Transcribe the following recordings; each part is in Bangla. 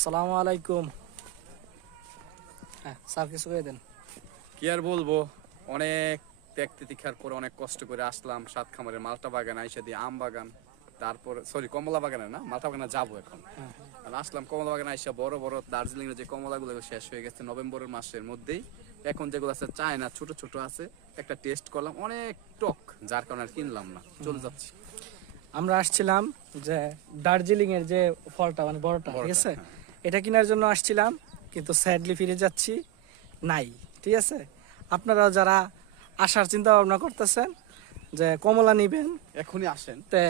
আসসালামু আলাইকুম। হ্যাঁ স্যার, কিছু করে দেন। কি আর বলবো, অনেক ত্যাগ তিতিক্ষার পর অনেক কষ্ট করে আসলাম সাত খামারের মালটা বাগান, আইসা দিয়ে আম বাগান, তারপর সরি কমলা বাগানে না, মালটা বাগানে যাবো এখন। আর আসলাম কমলা বাগানে, আইসা বড় বড় দার্জিলিং এর যে কমলাগুলো শেষ হয়ে গেছে নভেম্বরের মাসের মধ্যেই। এখন যেগুলো আছে চায়না ছোট ছোট আছে, একটা টেস্ট করলাম, অনেক টক, যার কারণে আর কিনলাম না, চলে যাচ্ছি। আমরা আসছিলাম যে দার্জিলিং এর যে ফলটা মানে বড়টা, ঠিক আছে, এটা কেনার জন্য আসছিলাম, কিন্তু স্যাডলি ফিরে যাচ্ছি নাই। ঠিক আছে, আপনারাও যারা আসার চিন্তা ভাবনা করতেছেন যে কমলা নিবেন, এখনই আসেন, তে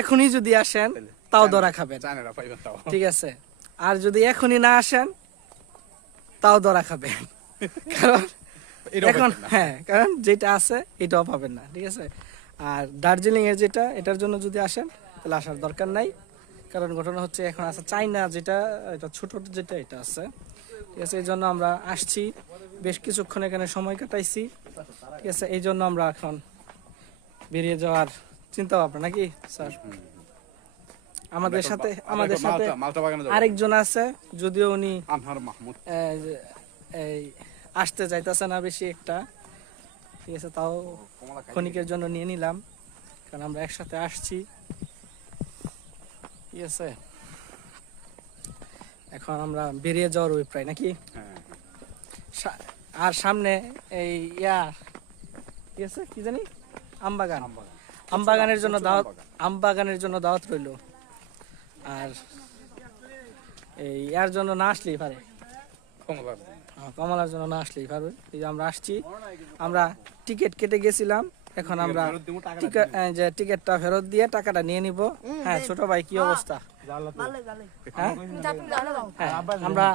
এখনই যদি আসেন তাও ধরা খাবেন, চায়নারা পাইবেন তাও। ঠিক আছে। আর যদি এখনই না আসেন তাও ধরা খাবেন, কারণ এখন কারণ যেটা আছে এটাও পাবেন না, ঠিক আছে। আর দার্জিলিং এর যেটা, এটার জন্য যদি আসেন তাহলে আসার দরকার নাই, কারণ ঘটনা হচ্ছে এখন আছে চাইনা যেটা, এটা ছোট যেটা এটা আছে, ঠিক আছে। এই জন্য আমরা আসছি, বেশ কিছুক্ষণ এখানে সময় কাটাইছি, ঠিক আছে। এই জন্য আমরা এখন বেরিয়ে যাওয়ার চিন্তা ভাবনা, নাকি স্যার? আমাদের সাথে মালটা বাগানে যাবো। আরেকজন আছে, যদিও উনি আনহার মাহমুদ এই আসতে চাইতেছে না বেশি একটা, ঠিক আছে, তাও ক্ষণিকের জন্য নিয়ে নিলাম, কারণ আমরা একসাথে আসছি, ঠিক আছে। এখন আমরা বেরিয়ে যাওয়ার ওই প্রায়, নাকি? আর সামনে এই ঠিক আছে, কি জানি আমবাগান, আমবাগানের জন্য দাওয়াত, আমবাগানের জন্য দাওয়াত রইল। আর এই ইয়ার জন্য না আসলেই পারে, কমলার জন্য না আসলেই পারবে। এই যে আমরা আসছি, আমরা টিকিট কেটে গেছিলাম, এখন আমরা টিকিটটা ফেরত দিয়ে টাকাটা নিয়ে নিব। হ্যাঁ ছোট ভাই, কি অবস্থা? হ্যাঁ, আমরা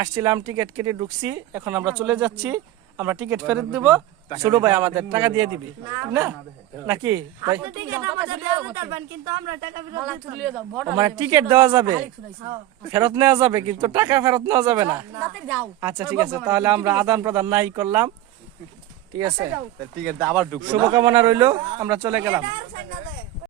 আসছিলাম, টিকিট কেটে ঢুকছি, এখন আমরা চলে যাচ্ছি, আমরা টিকিট ফেরত দিব, ছোট ভাই আমাদের টাকা দিয়ে দিবে, না নাকি? মানে টিকিট দেওয়া যাবে, ফেরত নেওয়া যাবে, কিন্তু টাকা ফেরত নেওয়া যাবে না। আচ্ছা ঠিক আছে, তাহলে আমরা আদান প্রদান নাই করলাম, ঠিক আছে। শুভকামনা রইলো, আমরা চলে গেলাম।